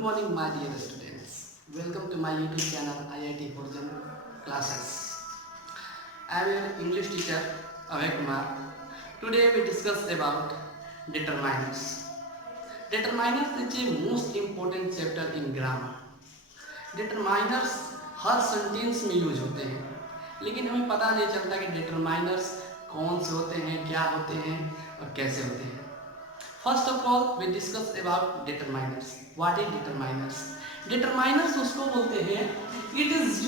morning, my dear students. Welcome to my YouTube channel IIT Horizon Classes. I am your English teacher Abhay Kumar. Today we discuss about determiners. Determiners is the most important chapter in grammar. Determiners her sentence में use होते हैं, लेकिन हमें पता नहीं चलता कि determiners कौन से होते हैं, क्या होते हैं और कैसे होते हैं. First of all, we discuss about determiners. What is determiners? Determiners उसको बोलते हैं, it is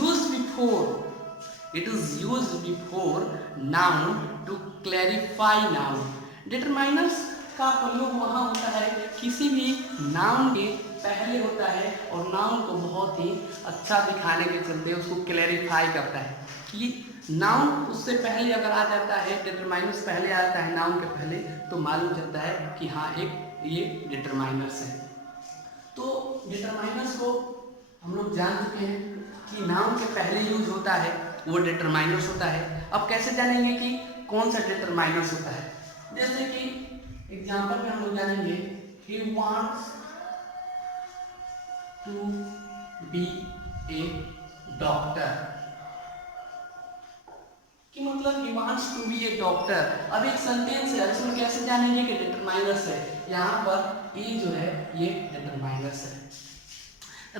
used before noun to clarify noun. Determiners का प्रयोग वहाँ होता है किसी भी नाउन के पहले होता है और नाउन को बहुत ही अच्छा दिखाने के चलते उसको क्लैरिफाई करता है कि नाउन उससे पहले अगर आ जाता है, डिटरमाइनर्स पहले आता है नाउन के पहले, तो मालूम चलता है कि हाँ एक ये डिटरमाइनर्स है. तो डिटरमाइनर्स को हम लोग जान चुके हैं कि नाउन के पहले यूज होता है वो डिटरमाइनर्स होता है. अब कैसे जानेंगे कि कौन सा डिटरमाइनर्स होता है? जैसे कि एग्जाम्पल में हम लोग जानेंगे he wants to be a doctor कि मतलब he wants to be a doctor. अब एक सेंटेंस है, इसमें कैसे जानेंगे कि डिटरमाइनर्स है? यहाँ पर ए जो है ये डिटरमाइनर्स है.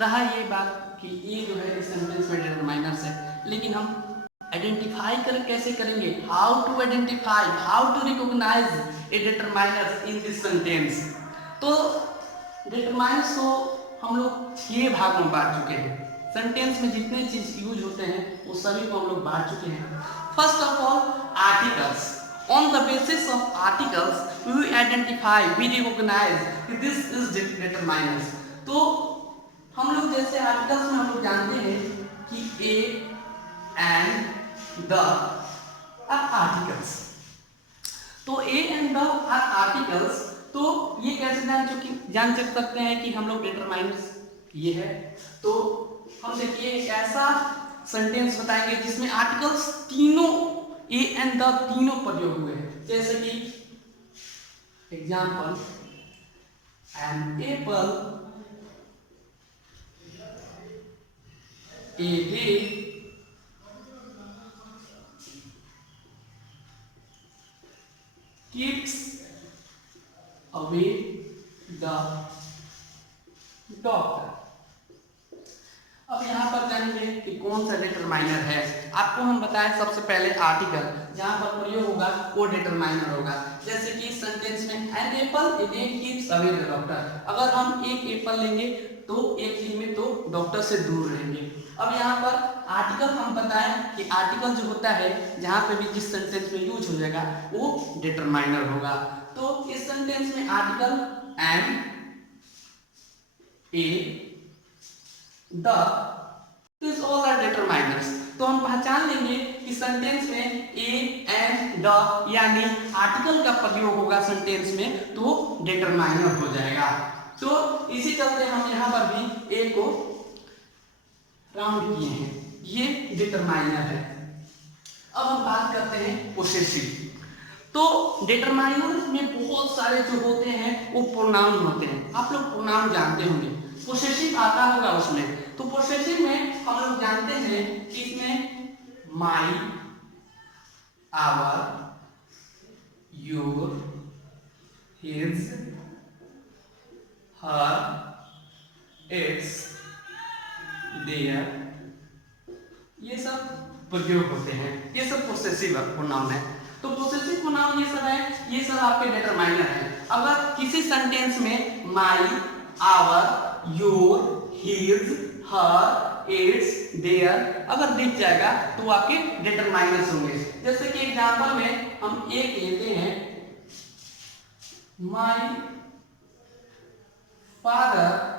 रहा ये बात कि ए जो है इस सेंटेंस में डिटरमाइनर्स है, लेकिन हम आइडेंटिफाई कैसे करेंगे? How to identify, how to recognise a determiners in this sentence. तो डिटरमाइनर्स को हम लोग 6 भाग में बांट चुके हैं. सेंटेंस में जितने चीज यूज होते हैं वो सभी को हम लोग बांट चुके हैं. First of all articles. On the basis of articles, we identify, we recognize this is determiners. तो हम लोग जैसे आर्टिकल्स में हम लोग जानते हैं कि a and the are articles. तो a and the are articles. तो ये कैसे जान सकते हैं कि हम लोग डिटरमाइनर्स ये है? तो हम देखिए एक ऐसा सेंटेंस बताएंगे जिसमें आर्टिकल्स तीनों ए एंड द तीनों प्रयोग हुए हैं. जैसे कि example, an apple, a day, keeps away the doctor. अब यहाँ पर जानेंगे कि कौन सा डिटरमाइनर है. आपको हम बताएं सबसे पहले आर्टिकल जहाँ पर प्रयोग होगा वो डिटरमाइनर होगा. जैसे कि सेंटेंस में an apple a day keeps away the doctor. अगर हम एक एप्पल लेंगे तो एक दिन में तो डॉक्टर से दूर रहेंगे. अब यहाँ पर आर्टिकल हम बताएं कि आर्टिकल जो होता है जहाँ पे भी जिस सेंटेंस में यूज हो जाएगा वो डिटरमाइनर होगा. तो इस सेंटेंस में article and a the, this all are determiners. तो हम पहचान लेंगे कि सेंटेंस में ए एंड द यानी आर्टिकल का प्रयोग होगा सेंटेंस में तो डिटरमाइनर हो जाएगा. तो इसी चलते हम यहाँ पर भी ए को राउंड किए हैं, ये डिटरमाइनर है. अब हम बात करते हैं पोसेसिव. तो डिटरमाइनर में बहुत सारे जो होते हैं वो प्रोनाउन होते हैं. आप लोग प्रोनाउन जानते होंगे, पोसेसिव आता होगा उसमें. तो पोसेसिव में हम लोग जानते हैं कि इसमें my, our, your, his, her, its, their, ये सब प्रयोग होते हैं. ये सब पोसेसिव प्रोनाउन है. तो पोसेसिव प्रोनाउन ये सब है, ये सब आपके डिटरमाइनर हैं. अगर किसी सेंटेंस में my, our, your, his, her, its, their अगर दिख जाएगा तो आपके डिटरमाइनर्स होंगे. जैसे कि एग्जांपल में हम एक लेते हैं, my father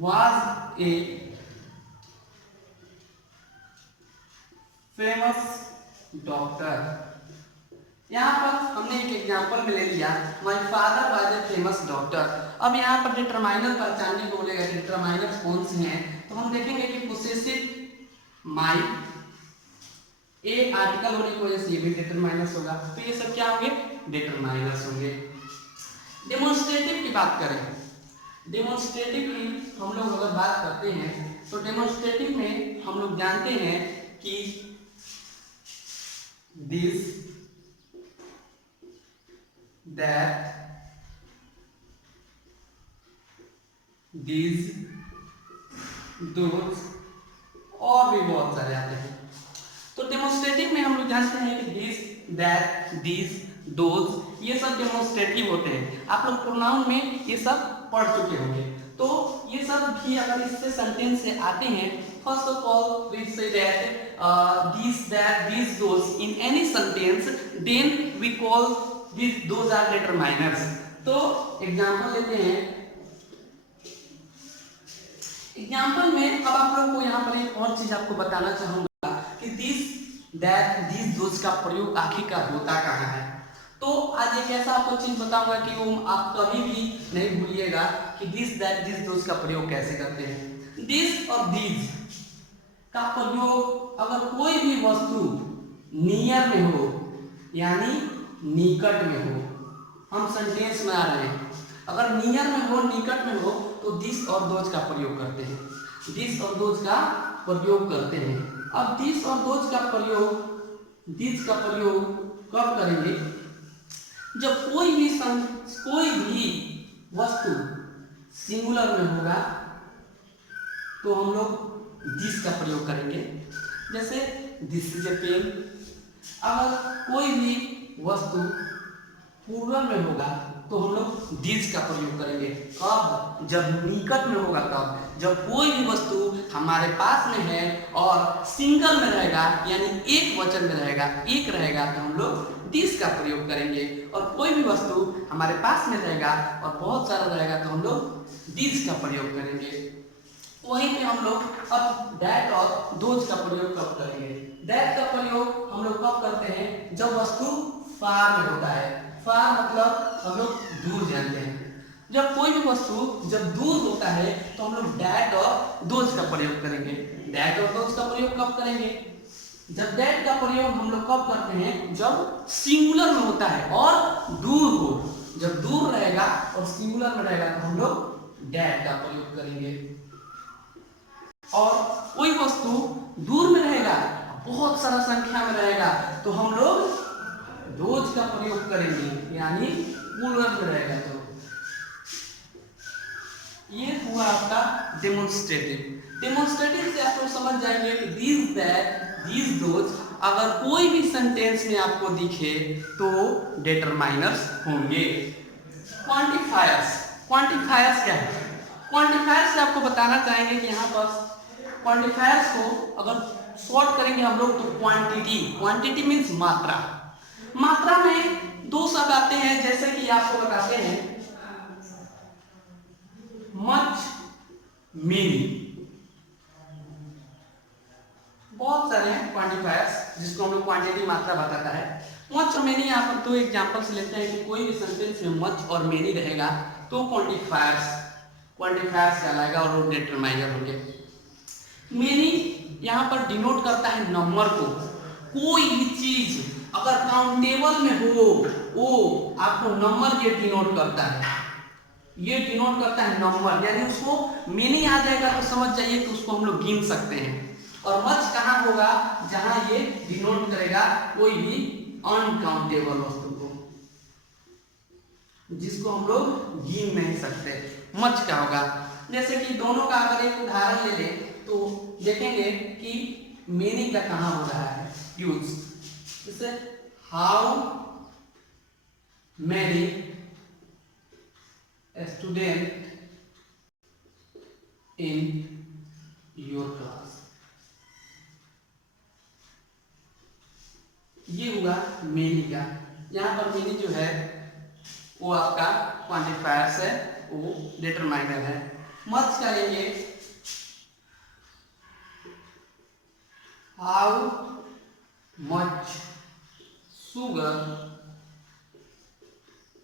was a famous doctor. यहाँ पर हमने एक एग्जांपल में ले लिया my father was a famous doctor. अब यहाँ पर डिटरमाइनर पहचानने को बोलेगा डिटरमाइनर कौन से हैं. तो हम देखेंगे कि पोसेसिव माई, ए आर्टिकल होने की वजह से ये भी डिटरमाइनर्स होगा. तो ये सब क्या होंगे? डिटरमाइनर्स होंगे. डेमोन्स्ट्रेटिव की बात करें, डेमोन्स्ट्रेटिव की हम लोग अगर बात करते हैं तो डेमोन्स्ट्रेटिव में हम लोग जानते हैं कि दिस दैट दिस दोज और भी बहुत सारे आते हैं। तो डेमोन्स्ट्रेटिव में हम लोग जानते हैं कि दिस दैट दिस दोज ये सब डेमोन्स्ट्रेटिव होते हैं। आप लोग प्रोनाउन में ये सब पढ़ चुके होंगे। तो ये सब भी अगर इससे सेंटेंस से आते हैं, first of all we say that this that this those in any sentence then we call this those are determiners. तो एग्जांपल लेते हैं। एग्जांपल में अब आप लोग को यहाँ पर एक और चीज आपको बताना चाहूंगा कि दिस दैट दिस दोज का प्रयोग आखिरकार होता कहाँ है। तो आज एक ऐसा आपको चीज बताऊंगा कि वो आप कभी भी नहीं भूलिएगा कि दिस दैट दिस दोज का प्रयोग कैसे करते हैं। दिस और दिस का प्रयोग अगर कोई भी वस्तु नियर में हो यानी निकट में हो, हम सेंटेंस में आ रहे हैं, अगर नियर में हो निकट में हो तो दिस और दोज का प्रयोग करते हैं, दिस और दोज का प्रयोग करते हैं। अब दिस और दोज का प्रयोग दिस का प्रयोग कब करेंगे, जब कोई भी वस्तु सिंगुलर में होगा तो हम लोग दिस का प्रयोग करेंगे। जैसे दिस इज ए पेन। अगर कोई भी वस्तु प्लूरल में होगा तो हम लोग दिस का प्रयोग करेंगे। कब, जब निकट में होगा तब, जब कोई भी वस्तु हमारे पास में है और सिंगल में रहेगा यानी एक वचन में रहेगा, एक रहेगा तो हम लोग दिस का प्रयोग करेंगे। और कोई भी वस्तु हमारे पास में रहेगा और बहुत सारा रहेगा तो हम लोग दिस का प्रयोग करेंगे। वहीं पे हम लोग अब दैट और दोज का प्रयोग कब करेंगे। दैट का प्रयोग हम लोग कब करते हैं, जब वस्तु फार में होता है। फार मतलब हम लोग दूर जानते हैं। जब कोई भी वस्तु जब दूर होता है तो हम लोग दैट और दोज का प्रयोग करेंगे। दैट और दोज का प्रयोग कब करेंगे, जब दैट का प्रयोग हम लोग कब करते हैं, जब सिंगुलर में होता है और दूर हो। जब दूर रहेगा और सिंगुलर में रहेगा तो हम लोग दैट का प्रयोग करेंगे। और कोई वस्तु दूर में रहेगा, बहुत सारा संख्या में रहेगा तो हम लोग दोज का प्रयोग करेंगे यानी प्लूरल में रहेगा। तो ये हुआ आपका डेमोन्स्ट्रेटिव। डेमोन्स्ट्रेटिव से आप लोग समझ जाएंगे कि दिस दैट दिस दोज अगर कोई भी सेंटेंस में आपको दिखे तो डिटरमाइनर्स होंगे। क्वांटिफायर्स, क्वांटिफायर्स क्या है, क्वांटिफायर्स से आपको बताना चाहेंगे कि यहाँ पर क्वांटिफायर्स को अगर शॉर्ट करेंगे हम लोग तो क्वांटिटी, क्वांटिटी मीन्स मात्रा। मात्रा में दो शब्द आते हैं, जैसे कि आपको बताते हैं मच, मेनी, बहुत सारे हैं क्वांटिफायर्स जिसको हम लोग क्वांटिटी मात्रा बताता है। मच और मेनी यहाँ पर दो एग्जांपल्स लेते हैं कि कोई भी सेंटेंस में मच और मेनी रहेगा तो क्वांटिफायर्स कहलाएगा और वो डिटरमाइनर होंगे। मेनी यहाँ पर डिनोट करता है नंबर को। कोई भी चीज अगर काउंटेबल में हो वो आपको नंबर ये डिनोट करता है, ये डिनोट करता है नंबर, यानी उसको मेनी आ जाएगा तो समझ जाइए कि उसको हम लोग गिन सकते हैं। और मच कहाँ होगा, जहां ये डिनोट करेगा कोई भी अनकाउंटेबल वस्तु को जिसको हम लोग गिन नहीं सकते, मच का होगा। जैसे कि दोनों का अगर एक उदाहरण ले लें तो देखेंगे कि मेनी का कहाँ हो रहा है यूज। जैसे how many student in your class, ये हुआ मेनी का। यहाँ पर मेनी जो है वो आपका क्वांटिफायर्स है, वो डिटरमाइनर है। मच का लेंगे how much sugar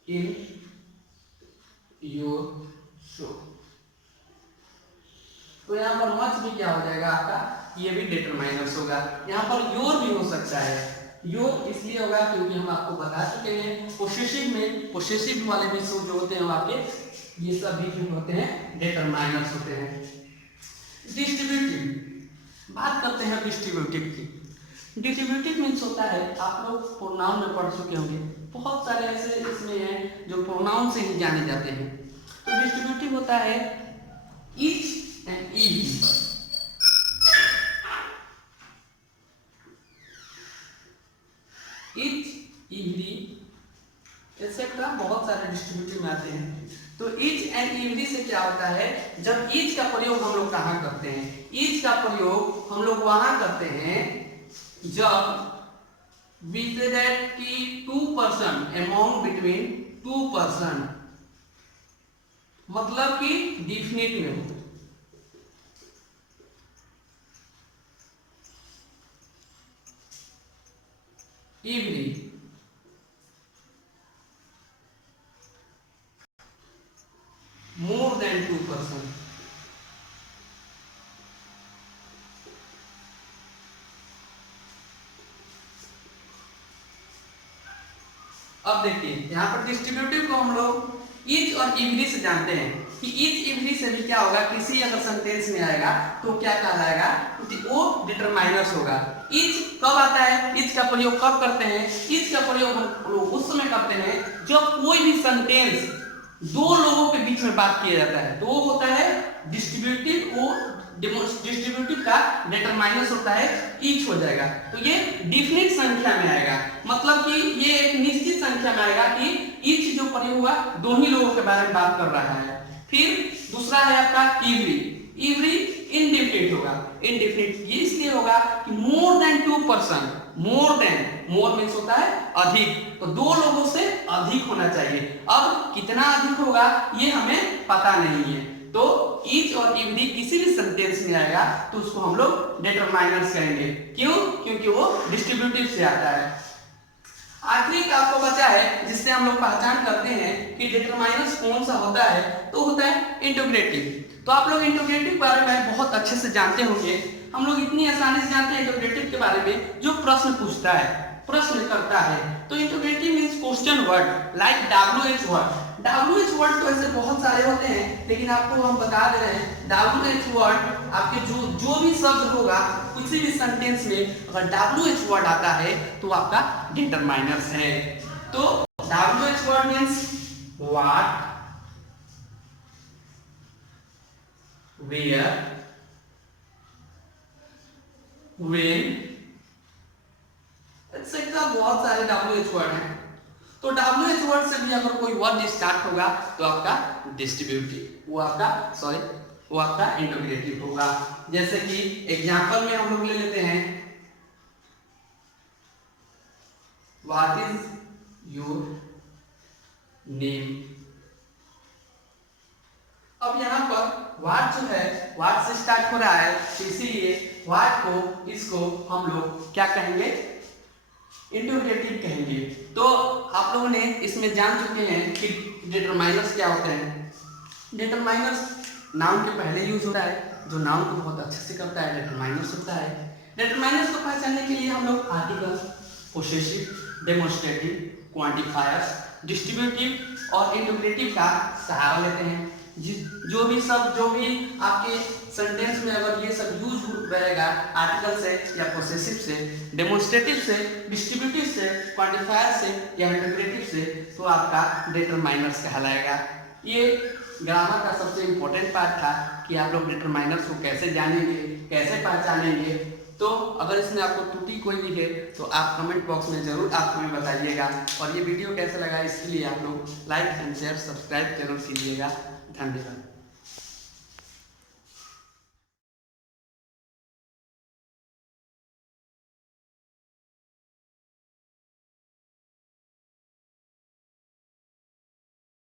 in your show. तो यहाँ पर मच भी क्या हो जाएगा आपका, ये भी डिटरमाइनर्स होगा। यहाँ पर योर भी हो सकता है, योग इसलिए होगा क्योंकि हम आपको बता चुके हैं पोसेसिव में, पोसेसिव वाले भी जो होते हैं आपके ये सब भी जो होते हैं डिटरमाइनर्स होते हैं। डिस्ट्रीब्यूटिव, बात करते हैं डिस्ट्रीब्यूटिव की। डिस्ट्रीब्यूटिव मीन्स होता है, आप लोग प्रोनाउन में पढ़ चुके होंगे, बहुत सारे ऐसे इसमें हैं जो प्रोनाउन से ही जाने जाते हैं। तो डिस्ट्रीब्यूटिव होता है each and every, each every etcetera, बहुत सारे डिस्ट्रीब्यूटिव में आते हैं। तो ईच एंड एवरी से क्या होता है, जब ईच का प्रयोग हम लोग कहाँ करते हैं, ईच का प्रयोग हम लोग वहां करते हैं जब we say that कि 2 person among between 2 person, मतलब कि डिफिनिट में हो। एवरी more than 2 person, अब देखिए यहाँ पर डिस्ट्रीब्यूटिव को हम लोग ईच और एवरी से जानते हैं कि ईच एवरी से भी क्या होगा, किसी अगर सेंटेंस में आएगा तो क्या कहलाएगा, वो डिटरमाइनर्स होगा। ईच कब आता है, ईच का प्रयोग कब करते हैं, ईच का प्रयोग हम लोग उस समय करते हैं जब कोई भी सेंटेंस दो लोगों के बीच में बात किया जाता है, तो वो होता है डिस्ट्रीब्यूटिव, वो डिस्ट्रीब्यूटिव का डिटरमाइनर्स होता है ईच हो जाएगा। तो ये डिफिनिट संख्या में आएगा, मतलब कि ये एक निश्चित संख्या में आएगा कि ईच जो प्रयोग हुआ दो ही लोगों के बारे में बात कर रहा है। फिर दूसरा है आपका एवरी, एवरी इनडेफिनिट होगा। इनडेफिनिट ये इसलिए होगा कि more than 2 person, more than, मोर मीन्स होता है अधिक, तो दो लोगों से अधिक होना चाहिए। अब कितना अधिक होगा ये हमें पता नहीं है, तो ईच और एवरी किसी भी सेंटेंस में आएगा तो उसको हम लोग डिटरमाइनर्स कहेंगे। क्यों? क्योंकि वो डिस्ट्रीब्यूटिव से आता है। आखिरी का आपको बचा है जिससे हम लोग पहचान करते हैं कि डिटरमाइनर्स कौन सा होता है, तो होता है इंटीग्रेटिव। तो आप लोग इंटीग्रेटिव के बारे में बहुत अच्छे से जानते होंगे। हम लोग इतनी आसानी से जानते हैं इंटीग्रेटिव के बारे में, जो प्रश्न पूछता है, प्रश्न करता है। तो integrative means question word like WH word. WH word तो ऐसे बहुत सारे होते हैं, लेकिन आपको हम बता दे रहे हैं WH वर्ड आपके जो भी शब्द होगा किसी भी सेंटेंस में अगर WH वर्ड आता है तो आपका डिटरमाइनर्स है। तो WH word means what, where, when, etcetera, बहुत सारे WH वर्ड हैं। तो WH वर्ड से भी अगर कोई वर्ड स्टार्ट होगा तो आपका डिस्ट्रीब्यूटिव, वो आपका इंटीग्रेटिव होगा। जैसे कि एग्जांपल में हम लोग ले लेते हैं, व्हाट इज योर नेम। अब यहाँ पर व्हाट जो है, व्हाट से स्टार्ट हो रहा है, तो इसीलिए व्हाट को, इसको हम लोग क्या कहेंगे, इंटीग्रेटिव कहेंगे। तो आप लोगों ने इसमें जान चुके हैं कि डिटरमाइनर्स क्या होते हैं। डिटरमाइनर्स नाउन के पहले यूज होता है, जो नाउन को बहुत अच्छे से करता है डिटरमाइनर्स होता है। डिटरमाइनर्स को पहचानने के लिए हम लोग articles, possessive, demonstrative, quantifiers, distributive और इंटीग्रेटिव का सहारा लेते हैं। जो भी आपके सेंटेंस में अगर ये सब यूज रहेगा आर्टिकल से या पोसेसिव से, डेमोन्स्ट्रेटिव से, डिस्ट्रीब्यूटिव से, क्वांटिफायर से या इंटीग्रेटिव से, तो आपका डिटरमाइनर्स कहलाएगा। ये ग्रामर का सबसे इम्पोर्टेंट पार्ट था कि आप लोग डिटरमाइनर्स को कैसे जानेंगे, कैसे पहचानेंगे। तो अगर इसमें आपको त्रुटि कोई भी है तो आप कमेंट बॉक्स में जरूर आप हमें बताइएगा। और ये वीडियो कैसा लगा इसके लिए आप लोग लाइक एंड शेयर, सब्सक्राइब जरूर कीजिएगा। धन्यवाद।